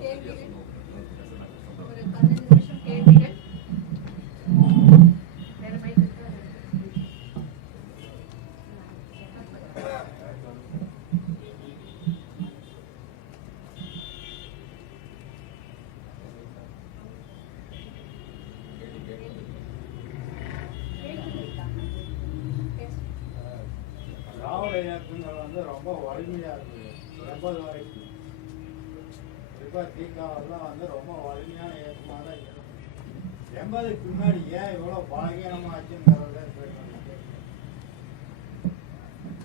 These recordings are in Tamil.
கேள்வி வந்து ரொம்ப வலிமையா இருக்குது ரொம்ப வரைக்கும் இப்போ திகாவெல்லாம் வந்து ரொம்ப வலிமையான இயக்கமாக தான் இருக்கு. எண்பதுக்கு முன்னாடி ஏன் இவ்வளோ பலகீனமாச்சுங்கிறத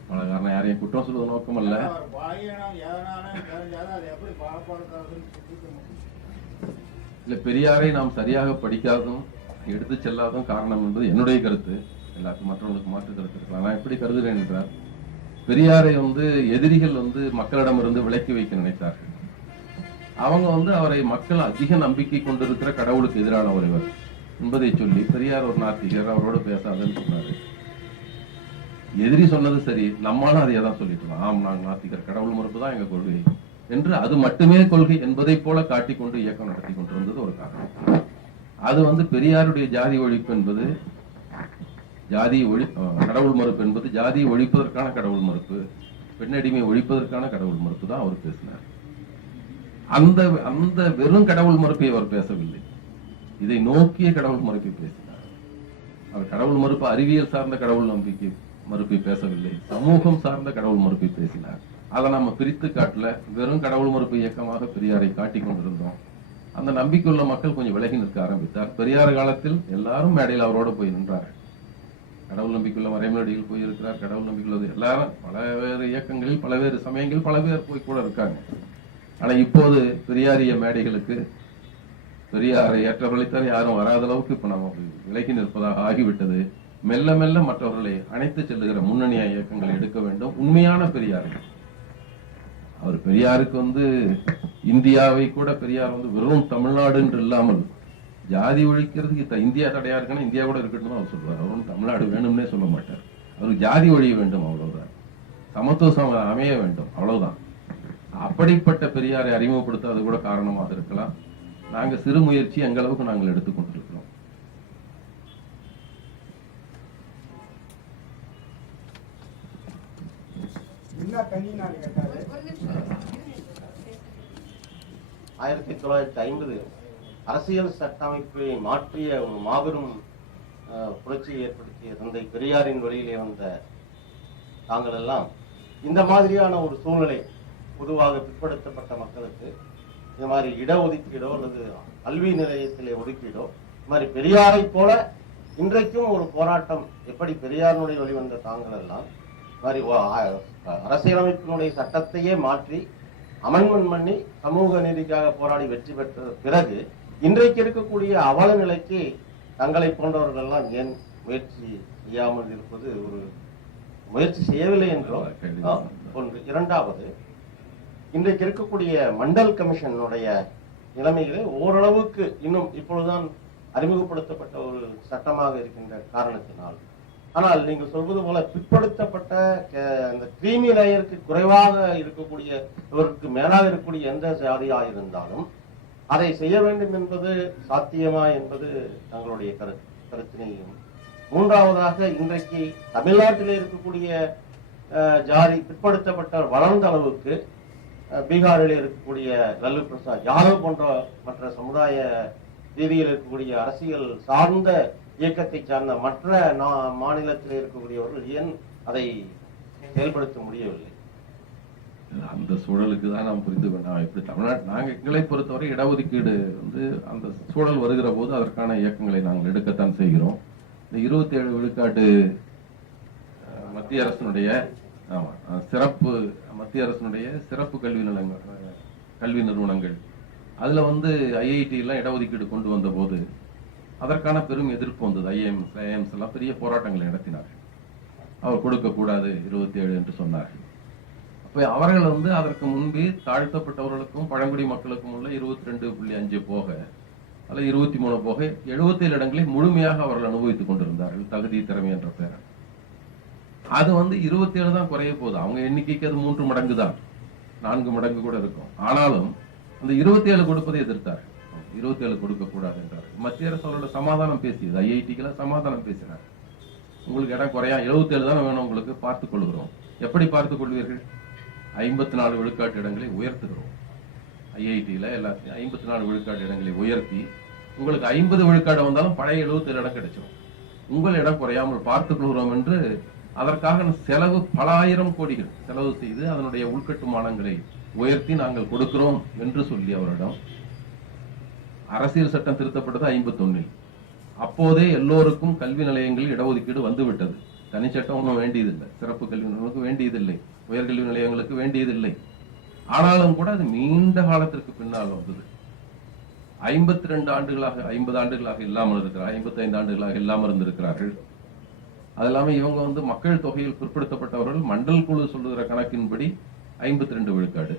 பல காரணம் யாரையும் குற்றம் சொல்வது நோக்கம் அல்ல. பலகீனம் எதனாலும் தெரிஞ்சாலும் அதை எப்படி பலப்படுத்துறதுன்னு சிந்திக்க முடியும். இல்ல பெரியாரை நாம் சரியாக படிக்காததும் எடுத்து செல்லாததும் காரணம் என்பது என்னுடைய கருத்து. எல்லாருக்கும் மற்றவர்களுக்கு மாற்று கருத்து இருக்கலாம். நான் எப்படி கருதுகிறேன் என்றால் பெரியாரை வந்து எதிரிகள் வந்து மக்களிடமிருந்து விலக்கி வைக்க நினைத்தார்கள். அவங்க வந்து அவரை மக்கள் அதிக நம்பிக்கை கொண்டிருக்கிற கடவுளுக்கு எதிரான ஒருவர் என்பதை சொல்லி பெரியார் ஒரு நாத்திகர் அவரோட பேசாதன்னு சொன்னாரு. எதிரி சொன்னது சரி நம்மளும் அதையே தான் சொல்லிட்டு ஆம் நாங்கள் நாத்திகர் கடவுள் மறுப்பு தான் எங்க கொள்கை என்று அது மட்டுமே கொள்கை என்பதை போல காட்டிக்கொண்டு இயக்கம் நடத்தி கொண்டிருந்தது ஒரு காரணம். அது வந்து பெரியாருடைய ஜாதி ஒழிப்பு என்பது ஜாதி ஒழி அஹ், கடவுள் மறுப்பு என்பது ஜாதியை ஒழிப்பதற்கான கடவுள் மறுப்பு பெண்ணடிமையை ஒழிப்பதற்கான கடவுள் மறுப்பு தான் அவர் பேசினார். அந்த அந்த வெறும் கடவுள் மறுப்பை அவர் பேசவில்லை. இதை நோக்கிய கடவுள் மறுப்பை பேசினார். அவர் கடவுள் மறுப்பு அறிவியல் சார்ந்த கடவுள் நம்பிக்கை மறுப்பை பேசவில்லை. சமூகம் சார்ந்த கடவுள் மறுப்பை பேசினார். அதை நம்ம பிரித்து காட்டல. வெறும் கடவுள் மறுப்பு இயக்கமாக பெரியாரை காட்டிக் கொண்டிருந்தோம். அந்த நம்பிக்கையுள்ள மக்கள் கொஞ்சம் விலகி நிற்க ஆரம்பித்தார். பெரியார் காலத்தில் எல்லாரும் மேடையில் அவரோட போய் நின்றார் கடவுள் நம்பிக்கையுள்ள மறைமலடியில் போய் இருக்கிறார் கடவுள் நம்பிக்கையுள்ளது எல்லாரும். பலவேறு இயக்கங்களில் பலவேறு சமயங்களில் பல பேர் போய் கூட இருக்காங்க. ஆனா இப்போது பெரியாரிய மேடைகளுக்கு பெரியாரை ஏற்றவர்களைத்தான் யாரும் வராத அளவுக்கு இப்ப நம்ம விலகி நிற்பதாக ஆகிவிட்டது. மெல்ல மெல்ல மற்றவர்களை அணைத்து செல்லுகிற முன்னணி இயக்கங்களை எடுக்க வேண்டும். உண்மையான பெரியார். அவர் பெரியாருக்கு வந்து இந்தியாவை கூட பெரியார் வந்து வெறும் தமிழ்நாடு என்று இல்லாமல் ஜாதி ஒழிக்கிறதுக்கு இந்தியா தடையா இருக்குன்னா இந்தியா கூட இருக்கட்டும் தான் அவர் சொல்லுவார் அவரும் தமிழ்நாடு வேணும்னே சொல்ல மாட்டார். அவருக்கு ஜாதி ஒழிய வேண்டும் அவ்வளவுதான். சமத்துவ சம அமைய வேண்டும். அவ்வளவுதான். அப்படிப்பட்ட பெரியாரை அறிமுகப்படுத்தாது கூட காரணமாக இருக்கலாம். நாங்க சிறு முயற்சி எங்க அளவுக்கு நாங்கள் எடுத்துக்கொண்டிருக்கிறோம் ஆயிரத்தி தொள்ளாயிரத்தி ஐம்பது அரசியல் சட்ட அமைப்பை மாற்றிய ஒரு மாபெரும் அஹ், புரட்சியை ஏற்படுத்திய தந்தை பெரியாரின் வழியிலே வந்த தாங்கள் எல்லாம் இந்த மாதிரியான ஒரு சூழ்நிலை பொதுவாக பிற்படுத்தப்பட்ட மக்களுக்கு இந்த மாதிரி இடஒதுக்கீடோ அல்லது கல்வி நிலையத்திலே ஒதுக்கீடோ இந்த மாதிரி பெரியாரை போல இன்றைக்கும் ஒரு போராட்டம் எப்படி பெரியாரினுடைய வழிவந்த தாங்கள் எல்லாம் மாதிரி அரசியலமைப்பினுடைய சட்டத்தையே மாற்றி அமெண்ட்மெண்ட் பண்ணி சமூக நீதிக்காக போராடி வெற்றி பெற்ற பிறகு இன்றைக்கு இருக்கக்கூடிய அவல நிலைக்கு தங்களை போன்றவர்கள் எல்லாம் ஏன் முயற்சி செய்யாமல் இருப்பது ஒரு முயற்சி செய்யவில்லை என்றோ? ஒன்று. இரண்டாவது இன்றைக்கு இருக்கக்கூடிய மண்டல் கமிஷனுடைய நிலைமைகளை ஓரளவுக்கு இன்னும் இப்பொழுதுதான் அறிமுகப்படுத்தப்பட்ட ஒரு சட்டமாக இருக்கின்ற காரணத்தினால். ஆனால் நீங்கள் சொல்வது போல பிற்படுத்தப்பட்ட க- அந்த கிரீமி லேயருக்கு குறைவாக இருக்கக்கூடிய இவருக்கு மேலாக இருக்கக்கூடிய எந்த ஜாதியாக இருந்தாலும் அதை செய்ய வேண்டும் என்பது சாத்தியமா என்பது தங்களுடைய கரு கருத்தினையும். மூன்றாவதாக இன்றைக்கு தமிழ்நாட்டில் இருக்கக்கூடிய ஜாதி பிற்படுத்தப்பட்ட வளர்ந்த அளவுக்கு பீகாரில் இருக்கக்கூடிய லல்லு பிரசாத் யாதவ் போன்ற மற்ற சமுதாய ரீதியில் இருக்கக்கூடிய அரசியல் சார்ந்த இயக்கத்தை சார்ந்த மற்ற நா- மாநிலத்தில் இருக்கக்கூடியவர்கள் ஏன் அதை செயல்படுத்த முடியவில்லை? அந்த சூழலுக்கு தான் நாம் புரிந்து கொண்டோம் இப்படி தமிழ்நாட்டு நாங்க எங்களை பொறுத்தவரை இடஒதுக்கீடு வந்து அந்த சூழல் வருகிற போது அதற்கான இயக்கங்களை நாங்கள் எடுக்கத்தான் செய்கிறோம். இந்த இருபத்தி ஏழு விழுக்காட்டு மத்திய அரசினுடைய ஆமா சிறப்பு மத்திய அரசினுடைய சிறப்பு கல்வி நிலங்கள் கல்வி நிறுவனங்கள். அதுல வந்து ஐஐடி எல்லாம் இடஒதுக்கீடு கொண்டு வந்த போது அதற்கான பெரும் எதிர்ப்பு வந்தது. ஐஎம்எஸ் ஐஎம்எஸ் எல்லாம் பெரிய போராட்டங்களை நடத்தினார்கள். அவர் கொடுக்கக்கூடாது இருபத்தி ஏழு என்று சொன்னார்கள். அப்ப அவர்கள் வந்து அதற்கு முன்பே தாழ்த்தப்பட்டவர்களுக்கும் பழங்குடி மக்களுக்கும் உள்ள இருபத்தி ரெண்டு புள்ளி அஞ்சு போக அல்ல இருபத்தி மூணு போக எழுபத்தேழு இடங்களை முழுமையாக அவர்கள் அனுபவித்துக் கொண்டிருந்தார்கள். தகுதி திறமை என்ற பெயர் அது வந்து இருபத்தி ஏழு தான் குறைய போகுது. அவங்க எண்ணிக்கைக்கு அது மூன்று மடங்கு தான். நான்கு மடங்கு கூட இருக்கும். ஆனாலும் அந்த இருபத்தி ஏழு கொடுப்பதை எதிர்த்தார். இருபத்தி ஏழு கொடுக்க கூடாது என்றார். மத்திய அரசு அவரோட சமாதானம் பேசியது. ஐஐடிக்கெல்லாம் சமாதானம் பேசினார். உங்களுக்கு இடம் குறையா? 77 தானே வேணும் உங்களுக்கு. பார்த்துக் கொள்கிறோம். எப்படி பார்த்துக் கொள்வீர்கள்? ஐம்பத்தி நாலு விழுக்காட்டு இடங்களை உயர்த்துகிறோம். ஐஐடியில் எல்லாத்தையும் ஐம்பத்தி நாலு விழுக்காட்டு இடங்களை உயர்த்தி உங்களுக்கு ஐம்பது விழுக்காடு வந்தாலும் பழைய 77 இடம் கிடைச்சிடும் உங்கள் இடம் குறையாமல் பார்த்துக் கொள்கிறோம் என்று அதற்காக செலவு பல ஆயிரம் கோடிகள் செலவு செய்து அதனுடைய உள்கட்டுமானங்களை உயர்த்தி நாங்கள் கொடுக்கிறோம் என்று சொல்லி அவரிடம் அரசியல் சட்டம் திருத்தப்பட்டது ஐம்பத்தொன்னில். அப்போதே எல்லோருக்கும் கல்வி நிலையங்களில் இடஒதுக்கீடு வந்துவிட்டது. தனிச்சட்டம் ஒன்றும் வேண்டியதில்லை. சிறப்பு கல்வி நிலையங்களுக்கு வேண்டியதில்லை. உயர்கல்வி நிலையங்களுக்கு வேண்டியதில்லை. ஆனாலும் கூட அது நீண்ட காலத்திற்கு பின்னால் வந்தது. ஐம்பத்தி ரெண்டு ஆண்டுகளாக ஐம்பது ஆண்டுகளாக இல்லாமல் இருக்கிறார் ஐம்பத்தி ஐந்து ஆண்டுகளாக இல்லாமல் இருந்திருக்கிறார்கள். அது இல்லாமல் இவங்க வந்து மக்கள் தொகையில் பிற்படுத்தப்பட்டவர்கள் மண்டல் குழு சொல்லுகிற கணக்கின்படி ஐம்பத்தி ரெண்டு விழுக்காடு.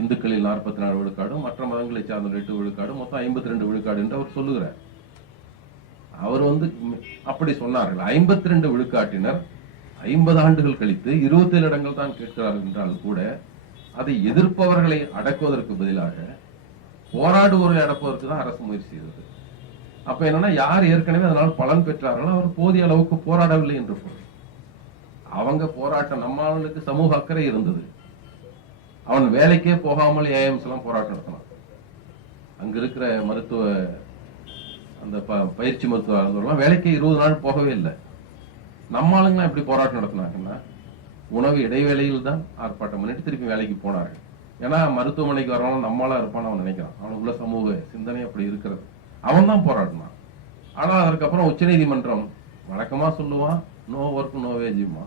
இந்துக்களில் நாற்பத்தி நாலு விழுக்காடு மற்ற மதங்களை சார்ந்த எட்டு விழுக்காடு மொத்தம் ஐம்பத்தி ரெண்டு விழுக்காடு என்று அவர் சொல்லுகிறார். அவர் வந்து அப்படி சொன்னார்கள். ஐம்பத்தி ரெண்டு விழுக்காட்டினர் ஐம்பது ஆண்டுகள் கழித்து இருபத்தேழு இடங்கள் தான் கேட்கிறார்கள் என்றால் கூட அதை எதிர்ப்பவர்களை அடக்குவதற்கு பதிலாக போராடுவோரை அடக்குவதற்கு தான் அரசு முயற்சி செய்தது. அப்ப என்னன்னா யார் ஏற்கனவே அதனால் பலன் பெற்றார்களோ அவர் போதிய அளவுக்கு போராடவில்லை என்று பொருள். அவங்க போராட்டம் நம்ம ஆளுங்களுக்கு சமூக அக்கறை இருந்தது. அவன் வேலைக்கே போகாமல் ஏஎம்ஸ் எல்லாம் போராட்டம் நடத்தினான் அங்க இருக்கிற மருத்துவ அந்த ப- பயிற்சி மருத்துவ அலுவலர்லாம் வேலைக்கே இருபது நாள் போகவே இல்லை. நம்ம ஆளுங்களாம் எப்படி போராட்டம் நடத்தினாங்கன்னா உணவு இடைவேளையில் தான் ஆர்ப்பாட்டம் பண்ணிட்டு திருப்பி வேலைக்கு போனார்கள். ஏன்னா மருத்துவமனைக்கு வரவன் நம்மளா இருப்பான்னு அவன் நினைக்கிறான். அவனுக்குள்ள சமூக சிந்தனை அப்படி இருக்கிறது. அவன் தான் போராடினான். ஆனா அதற்கப்புறம் உச்சநீதிமன்றம் வழக்கமாக சொல்லுவான் நோ ஒர்க் நோ வேஜுமா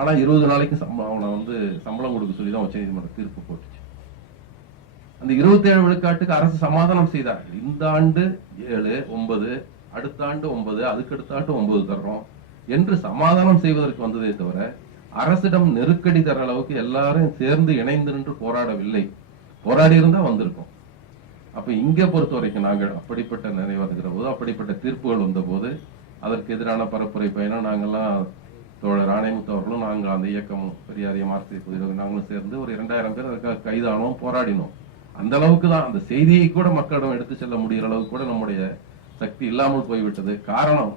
ஆனா இருபது நாளைக்கு சம்பளம் அவனை வந்து சம்பளம் கொடுக்க சொல்லி தான் உச்சநீதிமன்றம் தீர்ப்பு போட்டுச்சு. அந்த இருபத்தேழு விழுக்காட்டுக்கு அரசு சமாதானம் செய்தார்கள் இந்த ஆண்டு ஏழு ஒன்பது அடுத்த ஆண்டு ஒன்பது அதுக்கு அடுத்த ஆண்டு ஒன்பது தர்றோம் என்று சமாதானம் செய்வதற்கு வந்ததே தவிர அரசிடம் நெருக்கடி தர அளவுக்கு எல்லாரும் சேர்ந்து இணைந்து நின்று போராடவில்லை. போராடி இருந்தா வந்திருக்கும். அப்ப இங்க பொறுத்த வரைக்கும் நாங்கள் அப்படிப்பட்ட நிலை வருகிற போது அப்படிப்பட்ட தீர்ப்புகள் வந்த போது அதற்கு எதிரான பரப்புரை பயணம் நாங்கள்லாம் தோழர் ராணிமுத்து அவர்களும் நாங்கள் அந்த இயக்கமும் பெரியாரிய மார்க்சிய புதிய நாங்களும் சேர்ந்து ஒரு இரண்டாயிரம் பேர் அதுக்காக கைதானோம் போராடினோம். அந்த அளவுக்கு தான் அந்த செய்தியை கூட மக்களிடம் எடுத்து செல்ல முடிகிற அளவுக்கு கூட நம்முடைய சக்தி இல்லாமல் போய்விட்டது. காரணம்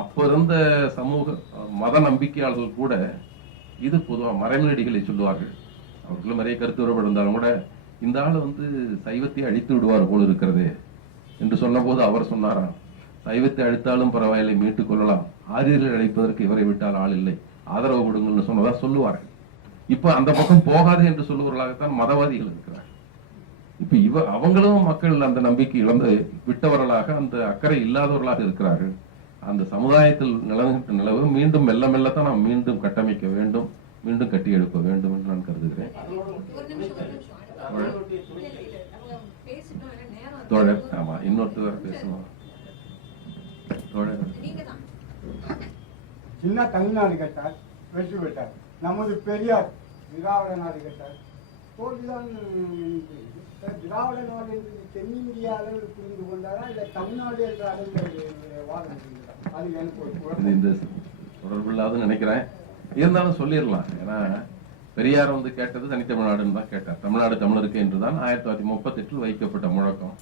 அப்ப இருந்த சமூக மத நம்பிக்கையாளர்கள் கூட இது பொதுவாக மறைமலடிகளை சொல்லுவார்கள். அவர்களும் நிறைய கருத்து வேறுபாடு இருந்தாலும் கூட இந்த ஆள் வந்து சைவத்தை அழித்து விடுவார் போல் இருக்கிறது என்று சொன்னபோது அவர் சொன்னாராம். சைவத்தை அழித்தாலும் பரவாயில்லை மீட்டுக் கொள்ளலாம். ஆரியர்கள் அழைப்பதற்கு இவரை விட்டால் ஆள் இல்லை. ஆதரவு கொடுங்கள்னு சொன்னதா சொல்லுவார்கள். இப்ப அந்த பக்கம் போகாது என்று சொல்லுவவர்களாகத்தான் மதவாதிகள் இருக்கிறார் இப்ப இவ அவங்களும் மக்கள் அந்த நம்பிக்கை இழந்து விட்டவர்களாக அந்த அக்கறை இல்லாதவர்களாக இருக்கிறார்கள். அந்த சமுதாயத்தில் நிலவுகின்ற நிலவு மீண்டும் மெல்ல மெல்லத்தான் நாம் மீண்டும் கட்டமைக்க வேண்டும். மீண்டும் கட்டி எழுப்ப வேண்டும் என்று நான் கருதுகிறேன். தோழர் ஆமா இன்னொருத்தர் பேசணும் தோழர். சின்ன தமிழ்நாடு கேட்டார் வெற்றி பெற்றார். நமது பெரியார் திராவிட நாடு கேட்டார். தோல்விதான் திராவிட நாடு என்று தென்னிந்திய அளவில் புரிந்து கொண்டாரா இல்ல தமிழ்நாடு என்ற அளவில் வாதம்? அது எனக்கு ஒரு தொடர்பு இல்லாதுன்னு நினைக்கிறேன். இருந்தாலும் சொல்லிடலாம். ஏன்னா பெரியார் வந்து கேட்டது தனித்தமிழ்நாடுன்னு தான் கேட்டார். தமிழ்நாடு தமிழருக்கு என்றுதான் ஆயிரத்தி தொள்ளாயிரத்தி முப்பத்தி எட்டில் வைக்கப்பட்ட முழக்கம்.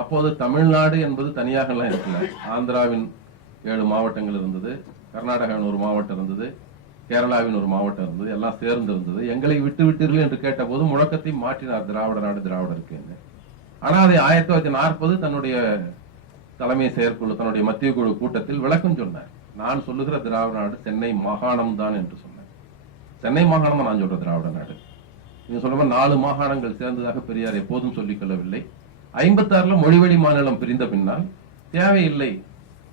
அப்போது தமிழ்நாடு என்பது தனியாகலாம் எல்லாம் இருக்கல. ஆந்திராவின் ஏழு மாவட்டங்கள் இருந்தது கர்நாடகாவின் ஒரு மாவட்டம் இருந்தது கேரளாவின் ஒரு மாவட்டம் இருந்தது எல்லாம் சேர்ந்து இருந்தது. எங்களை விட்டு விட்டீர்கள் என்று கேட்டபோது முழக்கத்தை மாற்றினார் திராவிட நாடு திராவிடருக்கு என்று. ஆனால் அதை ஆயிரத்தி தொள்ளாயிரத்தி நாற்பது தன்னுடைய தலைமை செயற்குழு தன்னுடைய மத்திய குழு கூட்டத்தில் விளக்கம் சொன்னார். நான் சொல்லுகிற திராவிட நாடு சென்னை மாகாணம் தான் என்று சொன்னேன். சென்னை மாகாணமா நான் சொல்ற திராவிட நாடு? நீங்க சொல்ற நாலு மாகாணங்கள் சேர்ந்ததாக பெரியார் எப்போதும் சொல்லிக் கொள்ளவில்லை. ஐம்பத்தாறுல மொழிவழி மாநிலம் பிரிந்த பின்னால் தேவையில்லை.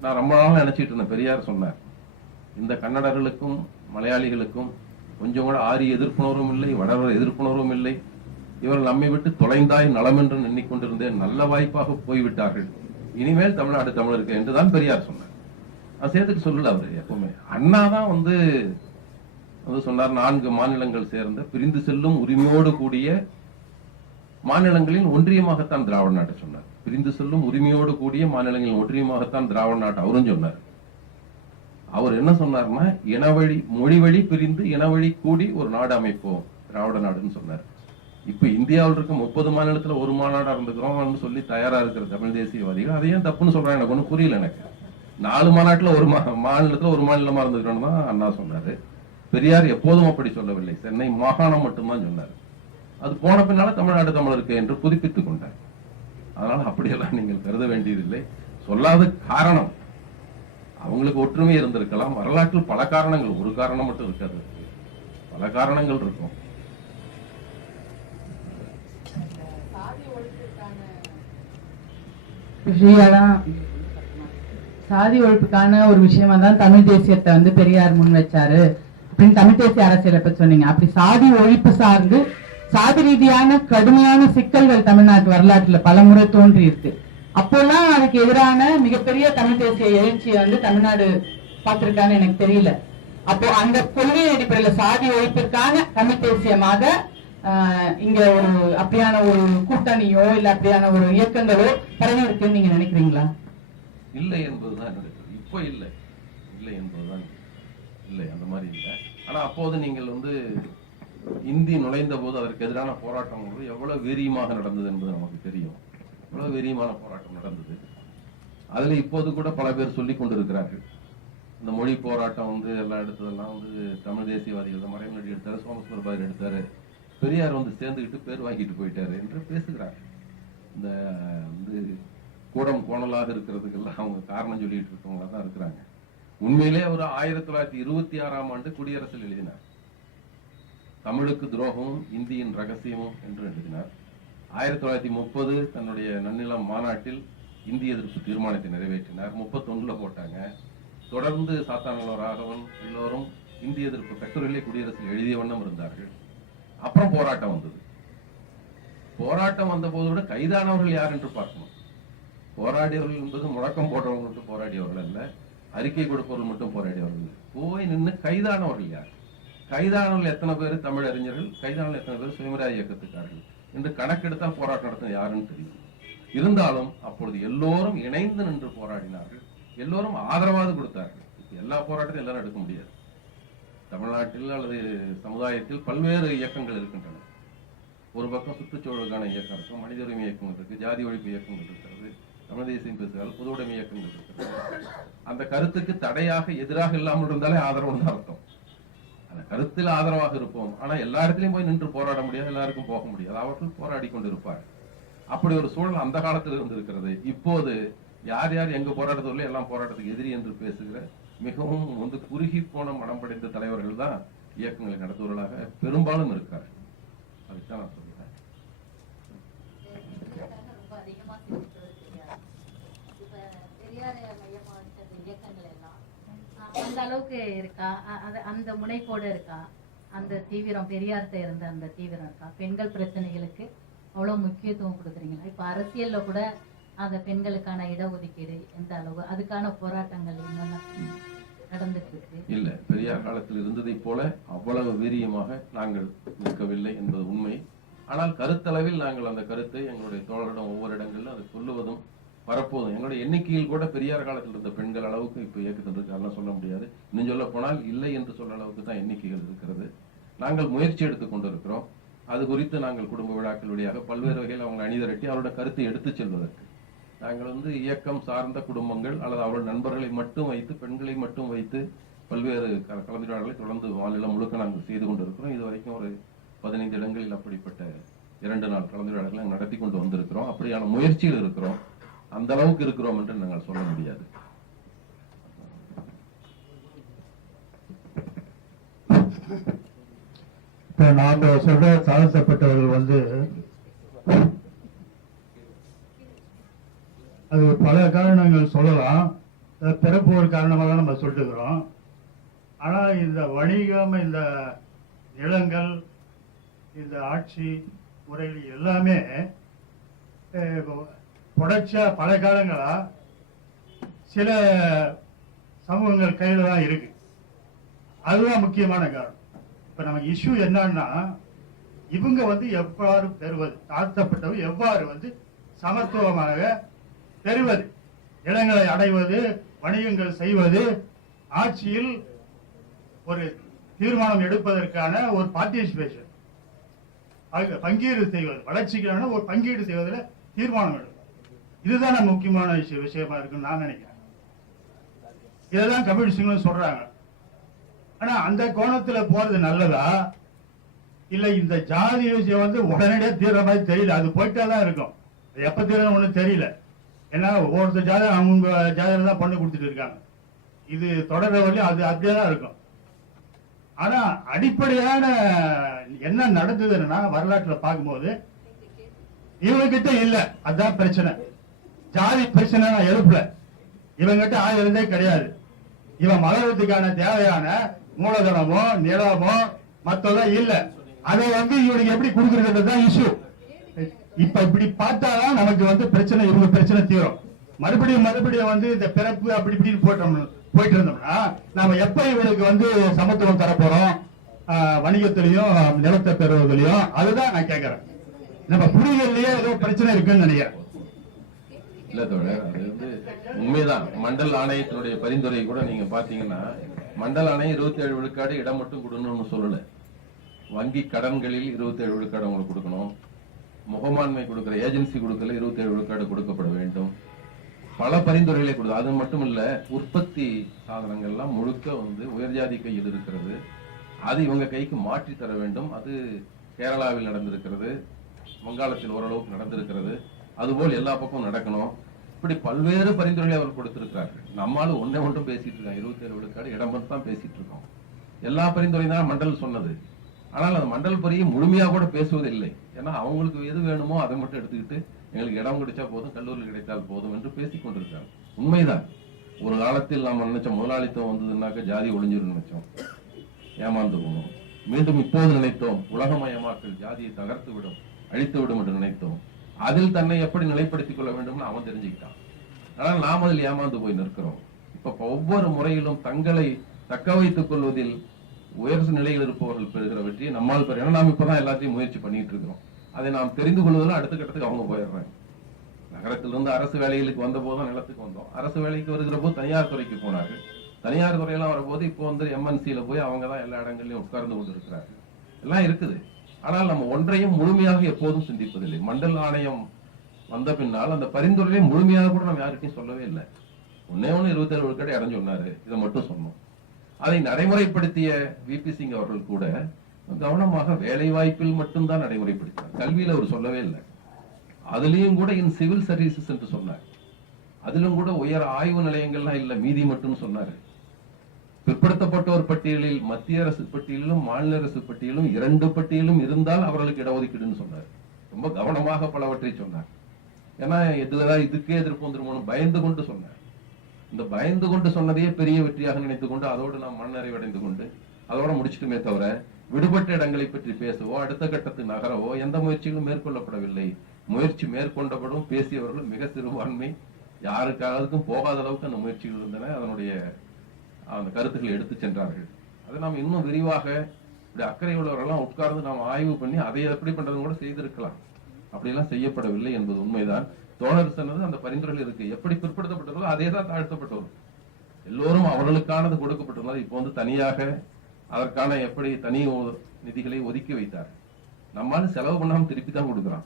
நான் ரொம்ப நாளாக நினைச்சிட்டு இருந்தேன். பெரியார் சொன்னார் இந்த கன்னடர்களுக்கும் மலையாளிகளுக்கும் கொஞ்சம் கூட ஆரிய எதிர்ப்புணர்வும் இல்லை வடவர் எதிர்ப்புணர்வும் இல்லை. இவர்கள் நம்மை விட்டு தொலைந்தாய் நலம் என்று எண்ணிக்கொண்டிருந்தேன் நல்ல வாய்ப்பாக போய்விட்டார்கள். இனிமேல் தமிழ்நாடு தமிழருக்கு என்றுதான் பெரியார் சொன்னார். சேர்த்துக்க சொல்லல அவரு எப்பவுமே. அண்ணா தான் வந்து வந்து சொன்னார் நான்கு மாநிலங்கள் சேர்ந்த பிரிந்து செல்லும் உரிமையோடு கூடிய மாநிலங்களின் ஒன்றியமாகத்தான் திராவிட நாட்டை சொன்னார். பிரிந்து செல்லும் உரிமையோடு கூடிய மாநிலங்களின் ஒன்றியமாகத்தான் திராவிட நாட்டை அவரும் சொன்னார். அவர் என்ன சொன்னார்னா இனவழி மொழி வழி பிரிந்து இனவழி கூடி ஒரு நாடு அமைப்போம் திராவிட நாடுன்னு சொன்னார். இப்ப இந்தியாவில் இருக்க முப்பது மாநிலத்துல ஒரு மாநாடா இருந்துக்கிறோம்னு சொல்லி தயாரா இருக்கிற தமிழ் தேசியவாதிகள் அதை ஏன் தப்புன்னு சொல்றாங்க. எனக்கு ஒன்றும் புரியல எனக்கு. நாலு மாநாட்டுல ஒரு மா- மாநிலத்தில் ஒரு மாநிலமாக இருந்துக்கிறோம் தான் அண்ணா சொன்னாரு. பெரியார் எப்போதும் அப்படி சொல்லவில்லை. சென்னை மாகாணம் மட்டும்தான் சொன்னார். அது போன பின்னால தமிழ்நாடு தமிழருக்கு என்று புதுப்பித்துக் கொண்டார். அதனால் அப்படியெல்லாம் நீங்கள் கருத வேண்டியதில்லை. சொல்லாத காரணம் அவங்களுக்கு ஒற்றுமை இருந்திருக்கலாம். வரலாற்றில் பல காரணங்கள் ஒரு காரணம் மட்டும் இருக்காது. பல காரணங்கள் இருக்கும். சாதி சாதி ஒழிப்புக்கான ஒரு விஷயமா தான் தமிழ் தேசியத்தை வந்து பெரியார் முன் வச்சாரு அப்படின்னு தமிழ் தேசிய அரசியலை பத்தி சொன்னீங்க. அப்படி சாதி ஒழிப்பு சார்ந்து சாதி ரீதியான கடுமையான சிக்கல்கள் தமிழ்நாட்டு வரலாற்றுல பலமுறை தோன்றி இருக்கு. அப்போல்லாம் அதுக்கு எதிரான மிகப்பெரிய தமிழ் தேசிய எழுச்சியை வந்து தமிழ்நாடு பார்த்திருக்கான்னு எனக்கு தெரியல. அப்போ அந்த கொள்கை அடிப்படையில சாதி ஒழிப்பிற்கான தமிழ் தேசியமாக ஆஹ், இங்க ஒரு அப்படியான ஒரு கூட்டணியோ இல்ல அப்படியான ஒரு இயக்கங்களோ பரவி இருக்குன்னு நீங்க நினைக்கிறீங்களா? இல்லை என்பதுதான் என்னுடைய கருத்து. இப்போ இல்லை. இல்லை என்பதுதான் இல்லை அந்த மாதிரி இல்லை. ஆனா அப்போது நீங்கள் வந்து இந்தி நுழைந்த போது அதற்கு எதிரான போராட்டம் வந்து எவ்வளவு வீரியமாக நடந்தது என்பது நமக்கு தெரியும். எவ்வளவு வீரியமான போராட்டம் நடந்தது. அதுல இப்போது கூட பல பேர் சொல்லிக் கொண்டிருக்கிறார்கள். இந்த மொழி போராட்டம் வந்து எல்லாம் எடுத்ததெல்லாம் வந்து தமிழ் தேசியவாதிகள் தான். மறைமொழி எடுத்தாரு சோமசுந்தர பாரதி எடுத்தாரு. பெரியார் வந்து சேர்ந்துக்கிட்டு பேர் வாங்கிட்டு போயிட்டாரு என்று பேசுகிறார்கள். இந்த வந்து கூடம் கோணலாக இருக்கிறதுக்கெல்லாம் அவங்க காரணம் சொல்லிட்டு இருக்கவங்களா தான் இருக்கிறாங்க. உண்மையிலே அவர் ஆயிரத்தி தொள்ளாயிரத்தி இருபத்தி ஆறாம் ஆண்டு குடியரசில் எழுதினார். தமிழுக்கு துரோகமும் இந்தியின் ரகசியமும் என்று எழுதினார். ஆயிரத்தி தொள்ளாயிரத்தி முப்பது தன்னுடைய நன்னிலம் மாநாட்டில் இந்திய எதிர்ப்பு தீர்மானத்தை நிறைவேற்றினார். முப்பத்தொன்னுல போட்டாங்க. தொடர்ந்து சாத்தானங்களோ ராகவன் எல்லோரும் இந்திய எதிர்ப்பு கட்டுரையிலே குடியரசில் எழுதிய வண்ணம் இருந்தார்கள். அப்புறம் போராட்டம் வந்தது. போராட்டம் வந்த போது விட கைதானவர்கள் யார் என்று பார்க்கணும். போராடியவர்கள் என்பது முழக்கம் போடுறவங்க மட்டும் போராடியவர்கள் அல்ல அறிக்கை கொடுப்பவர்கள் மட்டும் போராடியவர்கள் போய் நின்று கைதானவர்கள் யார்? கைதானவர்கள் எத்தனை பேர்? தமிழ் அறிஞர்கள். கைதானவர்கள் எத்தனை பேர்? சுயமராய இயக்கத்துக்காரர்கள். என்று கணக்கெடுத்தால் போராட்டம் நடத்த யாருன்னு தெரியும். இருந்தாலும் அப்பொழுது எல்லோரும் இணைந்து நின்று போராடினார்கள். எல்லோரும் ஆதரவாக கொடுத்தார்கள். எல்லா போராட்டத்தையும் எல்லாரும் எடுக்க முடியாது. தமிழ்நாட்டில் அல்லது சமுதாயத்தில் பல்வேறு இயக்கங்கள் இருக்கின்றன. ஒரு பக்கம் சுற்றுச்சூழலுக்கான இயக்கம் இருக்கும் மனித உரிமை இயக்கம் இருக்கு ஜாதி ஒழிப்பு இயக்கங்கள் இருக்கிறது. தமிழ் தேசியம் பேசுகிறால் பொது உடைமை இயக்கங்கள் இருக்கிறது அந்த கருத்துக்கு தடையாக எதிராக இல்லாமல் இருந்தாலே ஆதரவு தான் அர்த்தம். அந்த கருத்தில் ஆதரவாக இருப்போம். ஆனா எல்லா இடத்துலயும் போய் நின்று போராட முடியாது எல்லாருக்கும் போக முடியாது. அவர்கள் போராடி கொண்டிருப்பார். அப்படி ஒரு சூழல் அந்த காலத்தில் இருந்திருக்கிறது. இப்போது யார் யார் எங்க போராட்டத்தில் எல்லாம் போராட்டத்துக்கு எதிரி என்று பேசுகிற மிகவும் வந்து குறுகி போன மனம் படைந்த தலைவர்கள் தான் இயக்கங்களை நடத்துவர்களாக பெரும்பாலும் இருக்கிறார்கள் அதுதான் நான் சொல்றேன் ரொம்ப அதிகமா சிந்தித்தவர் பெரியார் இப்ப பெரியாரை மையமா வச்ச அந்த இயக்கங்கள் எல்லாம் அந்த அளவுக்கு இருக்கா? அது அந்த முனைப்போடு இருக்கா? அந்த தீவிரம் பெரியார்கிட்ட இருந்த அந்த தீவிரம் இருக்கா? பெண்கள் பிரச்சனைகளுக்கு அவ்வளோ முக்கியத்துவம் கொடுக்குறீங்களா? இப்போ அரசியலில் கூட அந்த பெண்களுக்கான இடஒதுக்கீடு எந்த அளவு? அதுக்கான போராட்டங்கள் என்னென்ன நடந்துட்டு இல்லை பெரியார் காலத்தில் இருந்ததை போல அவ்வளவு வீரியமாக நாங்கள் நிற்கவில்லை என்பது உண்மை. ஆனால் கருத்தளவில் நாங்கள் அந்த கருத்தை எங்களுடைய தோழரிடம் ஒவ்வொரு இடங்களிலும் அதை சொல்லுவதும் வரப்போதும் எங்களுடைய எண்ணிக்கையில் கூட பெரியார் காலத்தில் இருந்த பெண்கள் அளவுக்கு இப்ப இயக்கத்தில் இருக்காருன்னு சொல்ல முடியாது. இன்னும் சொல்ல போனால் இல்லை என்று சொல்ல அளவுக்கு தான் எண்ணிக்கைகள் இருக்கிறது. நாங்கள் முயற்சி எடுத்துக் கொண்டிருக்கிறோம். அது குறித்து நாங்கள் குடும்ப விழாக்கள் வழியாக பல்வேறு வகையில் அவங்க அணிதிரட்டி அவருடைய கருத்தை எடுத்துச் செல்வதற்கு. நாங்கள் வந்து இயக்கம் சார்ந்த குடும்பங்கள் அல்லது அவரோட நண்பர்களை மட்டும் வைத்து பெண்களை மட்டும் வைத்து பல்வேறு க- தொடர்ந்து மாநிலம் முழுக்க நாங்கள் செய்து கொண்டிருக்கிறோம். இது வரைக்கும் ஒரு பதினைந்து இடங்களில் அப்படிப்பட்ட இரண்டு நாள் கலந்துரையாடல்களை நாங்கள் நடத்தி கொண்டு வந்திருக்கிறோம். அப்படியான முயற்சியில் இருக்கிறோம். அந்த அளவுக்கு இருக்கிறோம் என்று நாங்கள் சொல்ல முடியாது. இப்ப நாம சொல்ற தாழ்த்தப்பட்டவர்கள் வந்து அது பல காரணங்கள் சொல்லலாம். பிறப்பு ஒரு காரணமாக தான் நம்ம சொல்லிட்டு இருக்கிறோம் ஆனா இந்த வணிகம் இந்த நிலங்கள் இந்த ஆட்சி முறைகள் எல்லாமே அஹ், தொடர்ச்சியா பல காலங்களா சில சமூகங்கள் கையில் தான் இருக்கு. அதுதான் முக்கியமான காரணம். இப்ப நம்ம இஷ்யூ என்னன்னா இவங்க வந்து எவ்வாறு பெறுவது? தாழ்த்தப்பட்டவர் எவ்வாறு வந்து சமத்துவமாக பெறுவது? இடங்களை அடைவது வணிகங்கள் செய்வது ஆட்சியில் ஒரு தீர்மானம் எடுப்பதற்கான ஒரு பார்ட்டிசிபேஷன் பங்கீடு செய்வது வளர்ச்சிக்கான ஒரு பங்கீடு செய்வதில் தீர்மானம் எடுக்கும் இதுதான் முக்கியமான விஷய- விஷயமா இருக்குன்னு நான் நினைக்கிறேன். இதெல்லாம் கம்யூனிஸ்டுங்களும் சொல்றாங்க. ஆனா அந்த கோணத்துல போறது நல்லதா? இல்ல இந்த ஜாதி விஷயம் வந்து உடனடியாக தீர்ற மாதிரி தெரியல. அது போயிட்டே தான் இருக்கும் எப்ப தீரணும் ஒண்ணும் தெரியல. ஏன்னா ஒவ்வொருத்தர் ஜாதகம் அவங்க ஜாதகம் தான் பண்ணி கொடுத்துட்டு இருக்காங்க. இது தொடர வழி அது அப்படியே தான் இருக்கும். ஆனா அடிப்படையான என்ன நடந்ததுன்னா வரலாற்றுல பார்க்கும்போது இவங்க கிட்ட இல்ல. அதான் பிரச்சனை. ஜாதி பிரச்சனை நான் எழுப்பல. இவங்கிட்ட ஆயிருந்தே கிடையாது. இவன் மலர்றதுக்கான தேவையான மூலதனமோ நிலமோ மத்ததோ இல்ல. அதை வந்து இவனுக்கு எப்படி கொடுக்கறது தான் இஷ்யூ இப்ப இப்படி பார்த்தாதான் நமக்கு வந்து பிரச்சனை இவங்க பிரச்சனை தீரும். மறுபடியும் மறுபடியும் வந்து இந்த பிறப்பு அப்படி இப்படின்னு போட்டோம் போயிட்டு இருந்தோம்னா நாம எப்ப இவனுக்கு வந்து சமத்துவம் தரப்போறோம்? வணிகத்திலையும் நிலத்தை பெறுவதிலையும் அதுதான் நான் கேட்கறேன் நம்ம புரிதல்லையே ஏதோ பிரச்சனை இருக்குன்னு நினைக்கிறேன். இல்ல தோழர் அது வந்து உண்மைதான். மண்டல் ஆணையத்தினுடைய பரிந்துரை கூட நீங்க பாத்தீங்கன்னா மண்டல் ஆணையம் இருபத்தி ஏழு விழுக்காடு இடம் மட்டும் கொடுக்கணும்னு சொல்லல. வங்கி கடன்களில் இருபத்தி ஏழு விழுக்காடு உங்களுக்கு கொடுக்கணும். முகமாண்மை கொடுக்கிற ஏஜென்சி கொடுக்கல இருபத்தி ஏழு விழுக்காடு கொடுக்கப்பட வேண்டும். பல பரிந்துரைகளை கொடுத்து அது மட்டும் இல்ல உற்பத்தி சாதனங்கள்லாம் முழுக்க வந்து உயர்ஜாதி கையில் இருக்கிறது. அது இவங்க கைக்கு மாற்றி தர வேண்டும். அது கேரளாவில் நடந்திருக்கிறது. வங்காளத்தில் ஓரளவுக்கு நடந்திருக்கிறது. அதுபோல் எல்லா பக்கமும் நடக்கணும். இப்படி பல்வேறு பரிந்துரைகளை அவர் கொடுத்திருக்கிறார்கள். நம்மாலும் ஒன்றே ஒன்றும் பேசிட்டு இருக்காங்க. இருபத்தி ஏழு விழுக்காடு இடம் மட்டும் தான் பேசிட்டு இருக்கோம். எல்லா பரிந்துரையும் தான் மண்டல் சொன்னது. ஆனால் அந்த மண்டல் பரியை முழுமையா கூட பேசுவதில்லை. ஏன்னா அவங்களுக்கு எது வேணுமோ அதை மட்டும் எடுத்துக்கிட்டு எங்களுக்கு இடம் கிடைச்சா போதும் கல்லூரியில் கிடைத்தால் போதும் என்று பேசிக் கொண்டிருக்காங்க உண்மைதான். ஒரு காலத்தில் நாம் நினைச்சோம் முதலாளித்துவம் வந்ததுன்னாக்க ஜாதி ஒளிஞ்சிரும் நினைச்சோம். ஏமாந்து போனோம். மீண்டும் இப்போது நினைத்தோம் உலகமயமாக்கல் ஜாதியை தகர்த்து விடும் அழித்து விடும் என்று நினைத்தோம். அதில் தன்னை எப்படி நிலைப்படுத்திக் கொள்ள வேண்டும்னு அவன் தெரிஞ்சுக்கிட்டான். ஆனால் நாம் அதில் ஏமாந்து போய் நிற்கிறோம். இப்ப ஒவ்வொரு முறையிலும் தங்களை தக்க வைத்துக் கொள்வதில் உயர் நிலையில் இருப்பவர்கள் பெறுகிற வெற்றியை நம்மால் பெற ஏன்னா நாம் இப்பதான் எல்லாத்தையும் முயற்சி பண்ணிட்டு இருக்கிறோம். அதை நாம் தெரிந்து கொள்வதில் அடுத்த கட்டத்துக்கு அவங்க போயிடுறாங்க. நகரத்திலிருந்து அரசு வேலைகளுக்கு வந்த போதும் நிலத்துக்கு வந்தோம். அரசு வேலைக்கு வருகிற போது தனியார் துறைக்கு போனார்கள். தனியார் துறையெல்லாம் வரும்போது இப்போ வந்து எம்என்சியில போய் அவங்க தான் எல்லா இடங்கள்லயும் உட்கார்ந்து கொண்டு இருக்கிறார்கள். எல்லாம் இருக்குது. ஆனால் நம்ம ஒன்றையும் முழுமையாக எப்போதும் சிந்திப்பதில்லை. மண்டல் ஆணையம் வந்த பின்னால் அந்த பரிந்துரையை முழுமையாக கூட நம்ம யார்கிட்டயும் சொல்லவே இல்லை. ஒன்னே ஒன்று இருபத்தேழு விழுக்காடு இடம் சொன்னாரு. இதை மட்டும் சொன்னோம். அதை நடைமுறைப்படுத்திய விபி சிங் அவர்கள் கூட கவனமாக வேலை வாய்ப்பில் மட்டும்தான் நடைமுறைப்படுத்தினார். கல்வியில் அவர் சொல்லவே இல்லை. அதுலயும் கூட இன் சிவில் சர்வீசஸ் என்று சொன்னார். அதிலும் கூட உயர் ஆய்வு நிலையங்கள்லாம் இல்லை மீதி மட்டும் சொன்னாரு. பிற்படுத்தப்பட்டோர் பட்டியலில் மத்திய அரசு பட்டியலிலும் மாநில அரசு பட்டியலும் இரண்டு பட்டியலும் இருந்தால் அவர்களுக்கு இடஒதுக்கீடுன்னு சொன்னார். ரொம்ப கவனமாக பலவற்றை சொன்னார். ஏன்னா இதுலதான் இதுக்கே எதிர்ப்பு வந்துருமோன்னு பயந்து கொண்டு சொன்னார். இந்த பயந்து கொண்டு சொன்னதையே பெரிய வெற்றியாக நினைத்து கொண்டு அதோடு நாம் மனநிறைவடைந்து கொண்டு அதோட முடிச்சுட்டுமே தவிர விடுபட்ட இடங்களை பற்றி பேசவோ அடுத்த கட்டத்துக்கு நகரவோ எந்த முயற்சிகளும் மேற்கொள்ளப்படவில்லை. முயற்சி மேற்கொண்டபடும் பேசியவர்கள் மிக சிறுபான்மை. யாருக்காவதுக்கும் போகாத அளவுக்கு அந்த முயற்சிகள் இருந்தன. அதனுடைய அந்த கருத்துக்களை எடுத்து சென்றார்கள். அதை நாம் இன்னும் விரிவாக இப்படி அக்கறை உள்ளவரெல்லாம் உட்கார்ந்து நாம் ஆய்வு பண்ணி அதை எப்படி பண்றதும் கூட செய்திருக்கலாம். அப்படியெல்லாம் செய்யப்படவில்லை என்பது உண்மைதான். தோழர் சொன்னது அந்த பரிந்துரைகள் இருக்கு. எப்படி பிற்படுத்தப்பட்டதோ அதே தான் தாழ்த்தப்பட்டவர் எல்லோரும் அவர்களுக்கானது கொடுக்கப்பட்டிருந்தது இப்போ வந்து தனியாக அதற்கான எப்படி தனி நிதிகளை ஒதுக்கி வைத்தார். நம்மால் செலவு பண்ணாமல் திருப்பி தான் கொடுக்குறான்.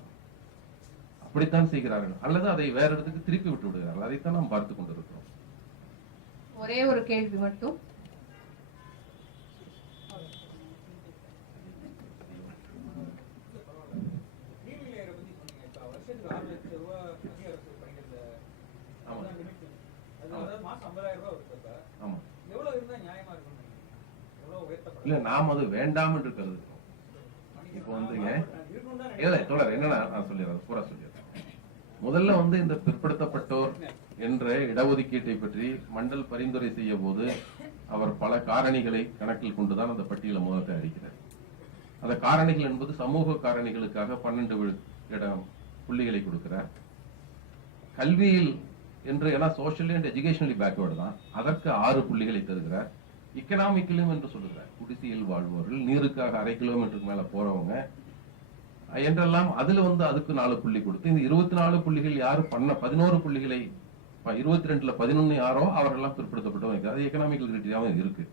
அப்படித்தான் செய்கிறார்கள். அல்லது அதை வேற இடத்துக்கு திருப்பி விட்டு விடுகிறார்கள். அதைத்தான் நாம் பார்த்து கொண்டிருக்கிறோம். ஒரே ஒரு கேள்வி மட்டும். அது இப்ப இல்ல அது வேண்டாம் இப்போ இல்ல தொடர் என்னன்னா நான் சொல்லிடுறேன் பூரா சொல்லிடுறேன். முதல்ல வந்து இந்த பிற்படுத்தப்பட்டோர் என்ற இடஒதுக்கீட்டை பற்றி மண்டல் பரிந்துரை செய்ய போது அவர் பல காரணிகளை கணக்கில் கொண்டுதான் அந்த பட்டியலை முதல் தயாரிக்கிறார். அந்த காரணிகள் என்பது சமூக காரணிகளுக்காக பன்னெண்டு இடம் புள்ளிகளை கொடுக்கிறார். கல்வியில் என்று ஏன்னா சோஷியலி அண்ட் எஜுகேஷனலி பேக்வேர்டு தான். அதற்கு ஆறு புள்ளிகளை தருகிறார். இக்கனாமிக்கலும் என்று சொல்லுகிறார் குடிசையில் வாழ்பவர்கள் நீருக்காக அரை கிலோமீட்டருக்கு மேல போறவங்க. என்றெல்லாம் அதுல வந்து அதுக்கு நாலு புள்ளி கொடுத்து இந்த இருபத்தி நாலு புள்ளிகள் யாரு பண்ண பதினோரு புள்ளிகளை இருபத்தி ரெண்டுல பதினொன்னு யாரோ அவரெல்லாம் பிற்படுத்தப்பட்டவங்க அது எக்கனாமிக்கல் கிரிட்டீரியாவும் இருக்கு.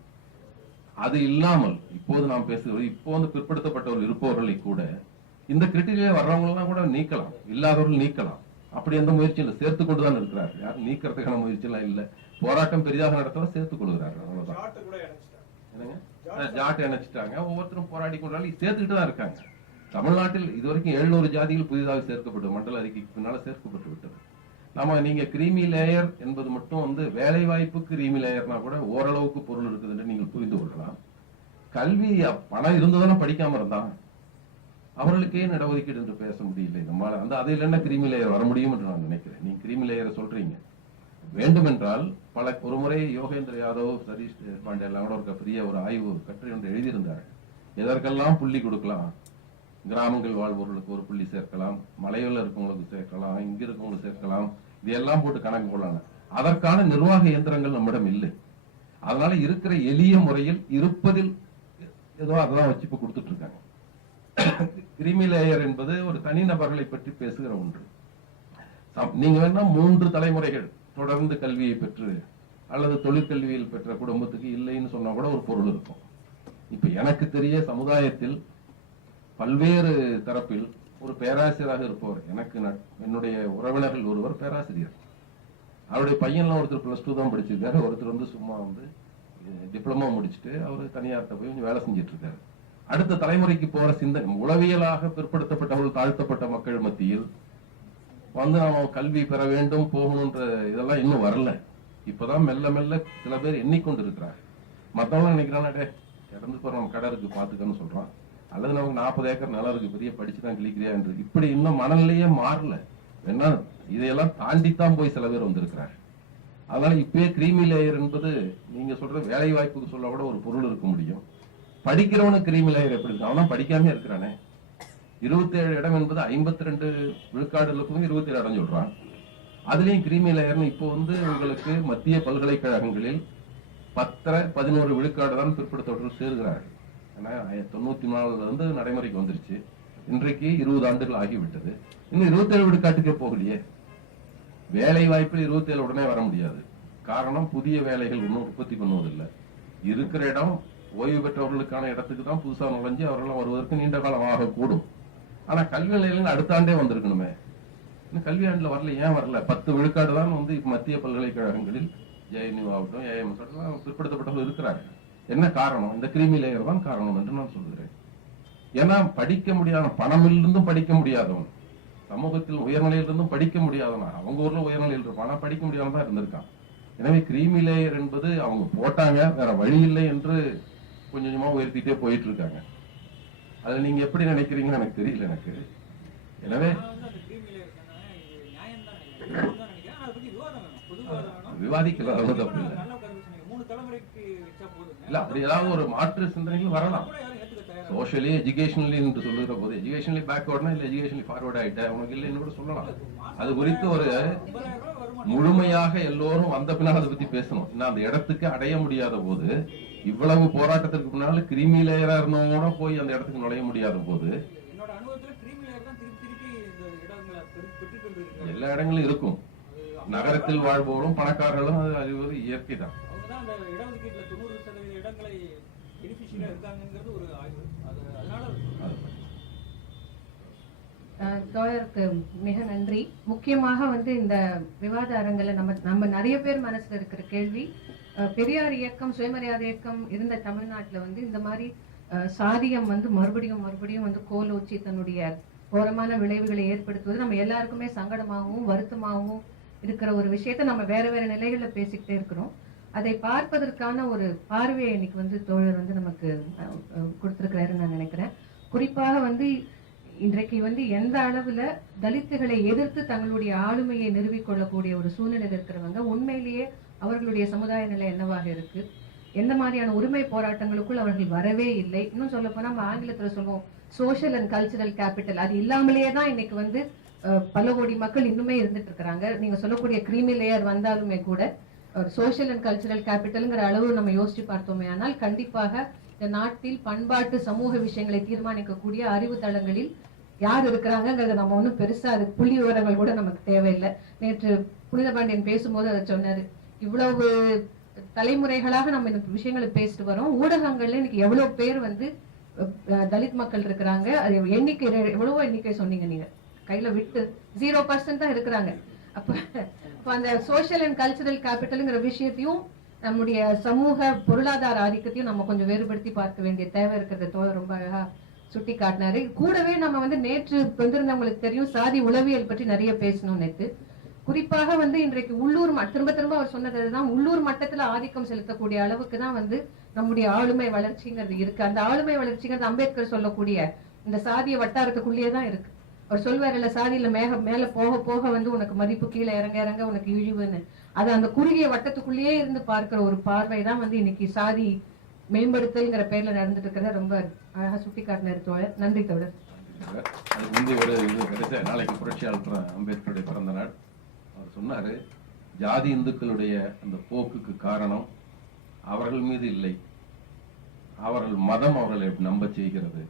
அது இல்லாமல் இப்போது நாம் பேசுகிறது இப்போ வந்து பிற்படுத்தப்பட்டவர்கள் இருப்பவர்களை கூட இந்த கிரிட்டீரியா வர்றவங்களெல்லாம் கூட நீக்கலாம். இல்லாதவர்கள் நீக்கலாம். அப்படி எந்த முயற்சியும் சேர்த்து கொண்டு தான் இருக்கிறார். யாரும் நீக்கிறதுக்கான முயற்சி எல்லாம் இல்ல. போராட்டம் பெரிதாக நடத்தலாம் சேர்த்துக் கொள்கிறார்கள். அவ்வளவுதான். ஷார்ட் கூட இணைச்சிட்டாங்க. என்னங்க? அஹ் ஜாட் இணைச்சிட்டாங்க. ஒவ்வொருத்தரும் போராடி கொண்டாலும் சேர்த்துக்கிட்டு தான் இருக்காங்க. தமிழ்நாட்டில் இதுவரைக்கும் எழுநூறு ஜாதிகள் புதிதாக சேர்க்கப்பட்டு மண்டல அறிக்கைக்கு பின்னால சேர்க்கப்பட்டு விட்டது. ஆமா நீங்க கிரீமி லேயர் என்பது மட்டும் வந்து வேலை வாய்ப்பு கிரீமி லேயர்னா கூட ஓரளவுக்கு பொருள் இருக்குது என்று நீங்கள் புரிந்து கொள்ளலாம். கல்வி பணம் இருந்ததானே படிக்காம இருந்தான் அவர்களுக்கே நடவடிக்கை என்று பேச முடியல. நம்மால அந்த அதில் என்ன கிரிமி லேயர் வர முடியும் என்று நான் நினைக்கிறேன். நீங்க கிரிமி லேயரை சொல்றீங்க. வேண்டுமென்றால் பல ஒரு முறை யோகேந்திர யாதவ் சதீஷ் பாண்டே எல்லாம் கூட ஒரு பெரிய ஒரு ஆய்வு கட்டுரை ஒன்று எழுதியிருந்தார்கள் எதற்கெல்லாம் புள்ளி கொடுக்கலாம்? கிராமங்கள் வாழ்பவர்களுக்கு ஒரு புள்ளி சேர்க்கலாம். மலையில் இருக்கவங்களுக்கு சேர்க்கலாம். இங்க இருக்கவங்களுக்கு சேர்க்கலாம். இதெல்லாம் போட்டு கணக்கு கொள்ளலாம் அதற்கான நிர்வாக இயந்திரங்கள் நம்மிடம் இல்லை. அதனால இருக்கிற எளிய முறையில் இருப்பதில் ஏதோ அதெல்லாம் வச்சு இப்ப கொடுத்துட்டு இருக்காங்க. கிரிமி லேயர் என்பது ஒரு தனிநபர்களை பற்றி பேசுகிற ஒன்று. நீங்க வேணா மூன்று தலைமுறைகள் தொடர்ந்து கல்வியை பெற்று அல்லது தொழிற்கல்வியில் பெற்ற குடும்பத்துக்கு இல்லைன்னு சொன்னா கூட ஒரு பொருள் இருக்கும். இப்ப எனக்கு தெரிய சமுதாயத்தில் பல்வேறு தரப்பில் ஒரு பேராசிரியராக இருப்பவர். எனக்கு நட்- என்னுடைய உறவினர்கள் ஒருவர் பேராசிரியர். அவருடைய பையன்லாம் ஒருத்தர் பிளஸ் டூ தான் படிச்சிருக்காரு. ஒருத்தர் வந்து சும்மா வந்து டிப்ளமோ முடிச்சுட்டு அவர் தனியார்கிட்ட போய் கொஞ்சம் வேலை செஞ்சுட்டு இருக்காரு அடுத்த தலைமுறைக்கு போற சிந்தனை உளவியலாக பிற்படுத்தப்பட்டவர்கள் தாழ்த்தப்பட்ட மக்கள் மத்தியில் வந்து நாம கல்வி பெற வேண்டும் போகணுன்ற இதெல்லாம் இன்னும் வரல. இப்பதான் மெல்ல மெல்ல சில பேர் எண்ணிக்கொண்டு இருக்கிறார் மத்தவங்க நினைக்கிறான் டே இறந்து போற நம்ம கடை இருக்கு பாத்துக்கன்னு சொல்றான். அல்லது நமக்கு நாற்பது ஏக்கர் நிலம் இருக்கு. பெரிய படிச்சு தான் கிளிக்கிறியா என்று இப்படி இன்னும் மனநிலையே மாறல. என்ன? இதையெல்லாம் தாண்டித்தான் போய் சில பேர் வந்திருக்கிறாங்க. அதனால இப்பயே கிரீமி லேயர் என்பது நீங்க சொல்ற வேலை வாய்ப்புக்கு சொல்ல கூட ஒரு பொருள் இருக்க முடியும். படிக்கிறவனுக்கு கிரீமி லேயர் எப்படி இருக்கு? அவன் படிக்காம இருக்கிறானே. இருபத்தேழு இடம் என்பது ஐம்பத்தி ரெண்டு விழுக்காடுகளுக்கும் இருபத்தி ஏழு இடம் சொல்றான். அதுலயும் கிரீமி லேயர்னு இப்போ வந்து உங்களுக்கு மத்திய பல்கலைக்கழகங்களில் பத்தரை பதினோரு விழுக்காடு தான் பிற்படுத்தவர்கள் சேர்கிறார்கள். ஏன்னா தொண்ணூத்தி நாலுல இருந்து நடைமுறைக்கு வந்துருச்சு. இன்றைக்கு இருபது ஆண்டுகள் ஆகிவிட்டது. இன்னும் இருபத்தேழு விழுக்காட்டுக்கே போகலையே. வேலை வாய்ப்பில் இருபத்தேழு உடனே வர முடியாது. காரணம் புதிய வேலைகள் இன்னும் உற்பத்தி பண்ணுவதில்லை. இருக்கிற இடம் ஓய்வு பெற்றவர்களுக்கான இடத்துக்கு தான் புதுசா நுழைஞ்சு அவர்கள் வருவதற்கு நீண்ட காலம் ஆகக்கூடும் ஆனா கல்வி நிலையங்கள் அடுத்த ஆண்டே வந்திருக்கணுமே. இன்னும் கல்வி ஆண்டில் வரல ஏன் வரல? பத்து விழுக்காடு தான் வந்து மத்திய பல்கலைக்கழகங்களில் ஜேஎன்யூ ஆகட்டும் ஏஎம்எஸ் ஆகட்டும் பிற்படுத்தப்பட்டவர்கள் இருக்கிறார்கள். என்ன காரணம்? இந்த கிருமி லேயர் தான் காரணம் என்று நான் சொல்கிறேன் ஏன்னா படிக்க முடியாத பணமிலிருந்தும் படிக்க முடியாதவன் சமூகத்தில் உயர்நிலையிலிருந்தும் படிக்க முடியாதவன் அவங்க ஊர்ல உயர்நிலையில் இருப்பான். ஆனா படிக்க முடியாதவன் தான் இருந்திருக்கான். எனவே கிரீமி லேயர் என்பது அவங்க போட்டாங்க வேற வழி இல்லை என்று கொஞ்சம் கொஞ்சமா உயர்த்திட்டே போயிட்டு இருக்காங்க அதுல நீங்க எப்படி நினைக்கிறீங்கன்னு எனக்கு தெரியல எனக்கு. எனவே விவாதிக்கலாம் தப்பு இல்லை. இல்ல அப்படி ஏதாவது ஒரு மாற்று சிந்தனைகள் வரலாம். சோஷியலி எஜுகேஷனலி என்று சொல்லுகிற போது எஜுகேஷனலி பேக்வர்ட்னா இல்ல எஜுகேஷனலி ஃபார்வர்ட் ஆயிட்ட உனக்கு இல்லைன்னு கூட சொல்லலாம். அது குறித்து ஒரு முழுமையாக எல்லோரும் வந்த பின்னால் அதை பத்தி பேசணும். இன்னும் அந்த இடத்துக்கு அடைய முடியாத போது இவ்வளவு போராட்டத்திற்கு முன்னால கிருமி லேயரா இருந்தவங்க போய் அந்த இடத்துக்கு நுழைய முடியாத போது எல்லா இடங்களும் இருக்கும். நகரத்தில் வாழ்பவரும் பணக்காரர்களும் அது அறிவது இயற்கை தான். அந்த இடஒதுக்கீட்டில் தொண்ணூறு சதவீத இடங்களை பெனிஃபிஷியலாக இருக்காங்கிறது ஒரு ஆய்வு. அது அதனால தோழருக்கு மிக நன்றி. முக்கியமாக வந்து இந்த விவாத அரங்கில் நம்ம நம்ம நிறைய பேர் மனசுல இருக்கிற கேள்வி அஹ் பெரியார் இயக்கம் சுயமரியாதை இயக்கம் இருந்த தமிழ்நாட்டுல வந்து இந்த மாதிரி சாதியம் வந்து மறுபடியும் மறுபடியும் வந்து கோலோச்சி தன்னுடைய கோரமான விளைவுகளை ஏற்படுத்துவது நம்ம எல்லாருக்குமே சங்கடமாகவும் வருத்தமாகவும் இருக்கிற ஒரு விஷயத்தை நம்ம வேற வேற நிலைகளில் பேசிக்கிட்டே இருக்கிறோம். அதை பார்ப்பதற்கான ஒரு பார்வையை இன்னைக்கு வந்து தோழர் வந்து நமக்கு அஹ், நான் நினைக்கிறேன். குறிப்பாக வந்து இன்றைக்கு வந்து எந்த அளவுல தலித்துகளை எதிர்த்து தங்களுடைய ஆளுமையை நிறுவிக்கொள்ளக்கூடிய ஒரு சூழ்நிலை இருக்கிறவங்க உண்மையிலேயே அவர்களுடைய சமுதாய நிலை என்னவாக இருக்கு? எந்த மாதிரியான உரிமை போராட்டங்களுக்குள் அவர்கள் வரவே இல்லை? இன்னும் சொல்ல போனா நம்ம ஆங்கிலத்துல சொல்லுவோம் சோஷியல் அண்ட் கல்ச்சரல் கேபிட்டல் அது இல்லாமலேயே தான் இன்னைக்கு வந்து பல கோடி மக்கள் இன்னுமே இருந்துட்டு இருக்கிறாங்க. நீங்க சொல்லக்கூடிய கிரீமி லேயர் வந்தாலுமே கூட ஒரு சோஷியல் அண்ட் கல்ச்சரல் கேபிட்டல்ங்கிற அளவு நம்ம யோசிச்சு பார்த்தோமே ஆனால் கண்டிப்பாக இந்த நாட்டில் பண்பாட்டு சமூக விஷயங்களை தீர்மானிக்கக்கூடிய அறிவு தளங்களில் யார் இருக்கிறாங்கங்கிறத நம்ம ஒன்றும் பெருசா அது புள்ளி விவரங்கள் கூட நமக்கு தேவையில்லை. நேற்று புனித பாண்டியன் பேசும்போது அதை சொன்னாரு இவ்வளவு தலைமுறைகளாக நம்ம இந்த விஷயங்களை பேசிட்டு வரோம். ஊடகங்கள்ல இன்னைக்கு எவ்வளவு பேர் வந்து தலித் மக்கள் இருக்கிறாங்க. அது எண்ணிக்கை எவ்வளவோ எண்ணிக்கை சொன்னீங்க நீங்க. கையில விட்டு ஜீரோ பர்சன்ட் தான் இருக்கிறாங்க. அப்ப இப்போ அந்த சோஷியல் அண்ட் கல்ச்சரல் கேபிட்டல்ங்கிற விஷயத்தையும் நம்முடைய சமூக பொருளாதார ஆதிக்கத்தையும் நம்ம கொஞ்சம் வேறுபடுத்தி பார்க்க வேண்டிய தேவை இருக்கிறத. தோழர் ரொம்ப அழகா சுட்டி காட்டினாரு. கூடவே நம்ம வந்து நேற்று வந்திருந்தவங்களுக்கு தெரியும் சாதி உளவியல் பற்றி நிறைய பேசணும் நேற்று குறிப்பாக வந்து இன்றைக்கு உள்ளூர் திரும்ப திரும்ப அவர் சொன்னது அதுதான். உள்ளூர் மட்டத்துல ஆதிக்கம் செலுத்தக்கூடிய அளவுக்கு தான் வந்து நம்முடைய ஆளுமை வளர்ச்சிங்கிறது இருக்கு. அந்த ஆளுமை வளர்ச்சிங்கிறது அம்பேத்கர் சொல்லக்கூடிய இந்த சாதிய வட்டாரத்துக்குள்ளேயே தான் இருக்கு. அவர் சொல்வார் இல்ல சாதியில மேக மேல போக போக வந்து உனக்கு மதிப்பு கீழே இறங்க இறங்க உனக்கு இழிவுன்னு. அது அந்த குறுகிய வட்டத்துக்குள்ளேயே இருந்து பார்க்கிற ஒரு பார்வை தான் வந்து இன்னைக்கு சாதி மேம்படுத்தல்ங்கிற பேர்ல நடந்துட்டு இருக்கிறத ரொம்ப அழகா சுட்டி காட்டினார் தோழர். நன்றி தோழர். அதுக்கு முந்தைய ஒரு இது கிடைச்ச நாளைக்கு புரட்சியாளர் அம்பேத்கருடைய பிறந்த நாள். அவர் சொன்னாரு ஜாதி இந்துக்களுடைய அந்த போக்குக்கு காரணம் அவர்கள் மீது இல்லை. அவர்கள் மதம் அவர்களை நம்ப செய்கிறது.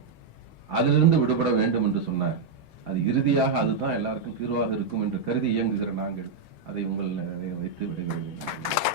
அதிலிருந்து விடுபட வேண்டும் என்று சொன்னார். அது இறுதியாக அதுதான் எல்லாருக்கும் தீர்வாக இருக்கும் என்று கருதி இயங்குகிற நாங்கள் அதை உங்கள் வைத்து விடைபெறுகிறேன்